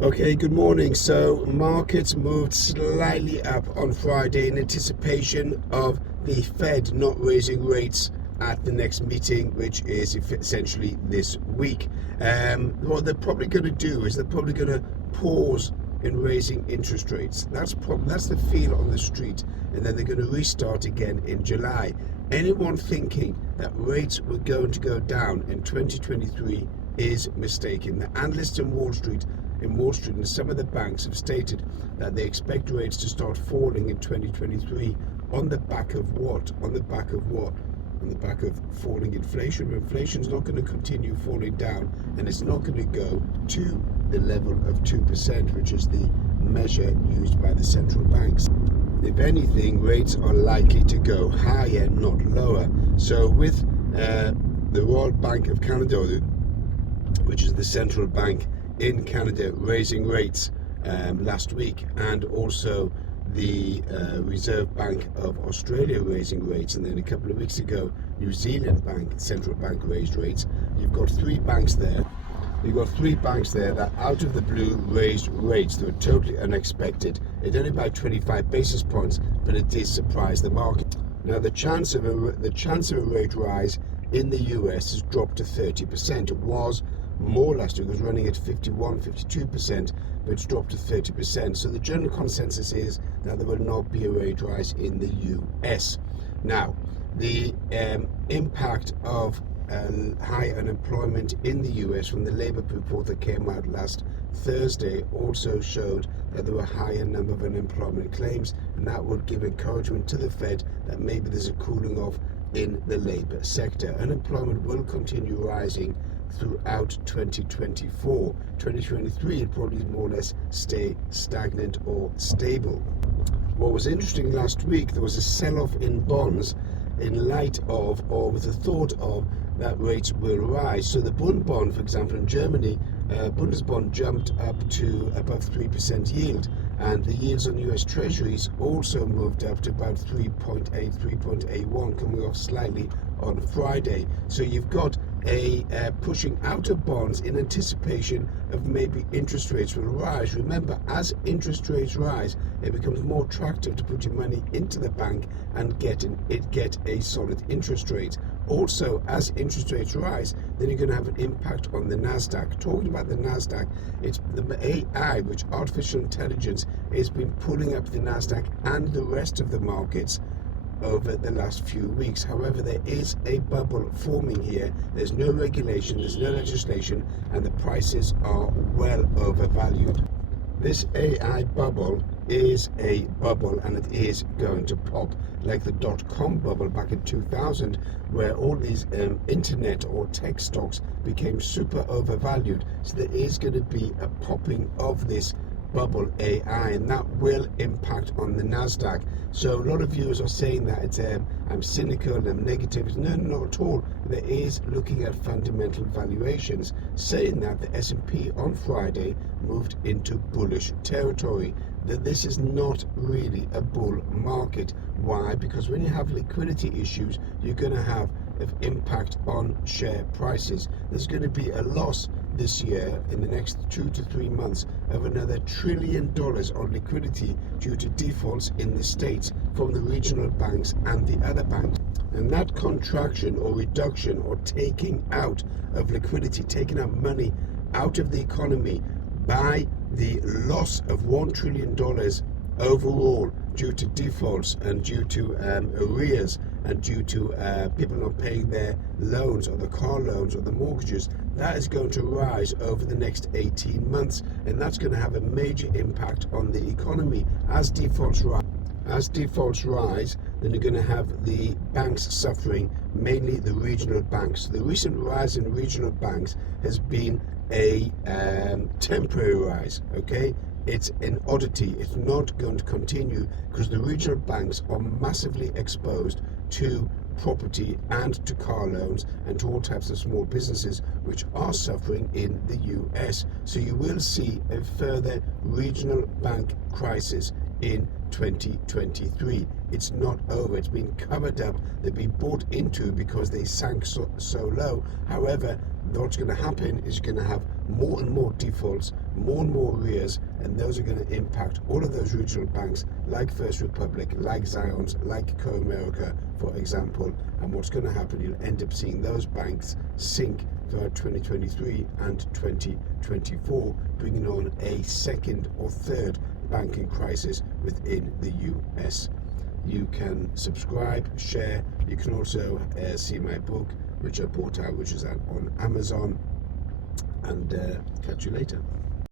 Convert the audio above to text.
Okay, good morning. So markets moved slightly up on Friday in anticipation of the Fed not raising rates at the next meeting, which is essentially this week. What they're probably going to do is they're probably going to pause in raising interest rates. That's the feel on the street, and then they're going to restart again in July. Anyone thinking that rates were going to go down in 2023 is mistaken. The analysts in Wall Street and some of the banks have stated that they expect rates to start falling in 2023 on the back of what? On the back of what? On the back of falling inflation. Inflation is not going to continue falling down, and it's not going to go to the level of 2%, which is the measure used by the central banks. If anything, rates are likely to go higher, not lower. So with the Royal Bank of Canada, which is the central bank in Canada, raising rates last week, and also the Reserve Bank of Australia raising rates, and then a couple of weeks ago New Zealand central bank raised rates. You've got three banks there that out of the blue raised rates. They were totally unexpected. It only by 25 basis points, but it did surprise the market. Now the chance of a rate rise in the US has dropped to 30%. It was more last week. It was running at 52%, but it's dropped to 30%. So the general consensus is that there will not be a rate rise in the US. Now, the impact of high unemployment in the US from the Labour report that came out last Thursday also showed that there were a higher number of unemployment claims, and that would give encouragement to the Fed that maybe there's a cooling off in the labour sector. Unemployment will continue rising throughout 2024. 2023 it probably more or less stay stagnant or stable. What was interesting last week, there was a sell-off in bonds in light of, or with the thought of, that rates will rise. So the Bund bond, for example, in Germany, Bundesbond jumped up to above 3% yield, and the yields on US Treasuries also moved up to about 3.8, 3.81, coming off slightly on Friday. So you've got a pushing out of bonds in anticipation of maybe interest rates will rise. Remember, as interest rates rise, it becomes more attractive to put your money into the bank and get a solid interest rate. Also, as interest rates rise, then you're going to have an impact on the Nasdaq. Talking about the Nasdaq, it's the AI, which artificial intelligence, has been pulling up the Nasdaq and the rest of the markets over the last few weeks. However, there is a bubble forming here. There's no regulation, there's no legislation, and the prices are well overvalued. This AI bubble is a bubble, and it is going to pop like the dot-com bubble back in 2000, where all these internet or tech stocks became super overvalued. So there is going to be a popping of this bubble AI, and that will impact on the Nasdaq. So a lot of viewers are saying that it's I'm cynical, I'm negative. No, not at all. There is looking at fundamental valuations, saying that the S&P on Friday moved into bullish territory, that this is not really a bull market. Why? Because when you have liquidity issues, you're going to have an impact on share prices. There's going to be a loss this year, in the next 2 to 3 months, of another $1 trillion on liquidity due to defaults in the States from the regional banks and the other banks. And that contraction or reduction or taking out of liquidity, taking out money out of the economy by the loss of $1 trillion overall due to defaults and due to arrears and due to people not paying their loans or the car loans or the mortgages, that is going to rise over the next 18 months, and that's going to have a major impact on the economy. As defaults rise, then you're going to have the banks suffering, mainly the regional banks. The recent rise in regional banks has been a temporary rise, okay? It's an oddity. It's not going to continue because the regional banks are massively exposed to property and to car loans and to all types of small businesses which are suffering in the US. So you will see a further regional bank crisis in 2023. It's not over. It's been covered up. They've been bought into because they sank so low. However, what's going to happen is you're going to have more and more defaults, more and more arrears, and those are going to impact all of those regional banks like First Republic, like Zions, like Co-America, for example. And what's going to happen, you'll end up seeing those banks sink throughout 2023 and 2024, bringing on a second or third banking crisis within the US. You can subscribe, share. You can also see my book, which I brought out, which is out on Amazon. And catch you later.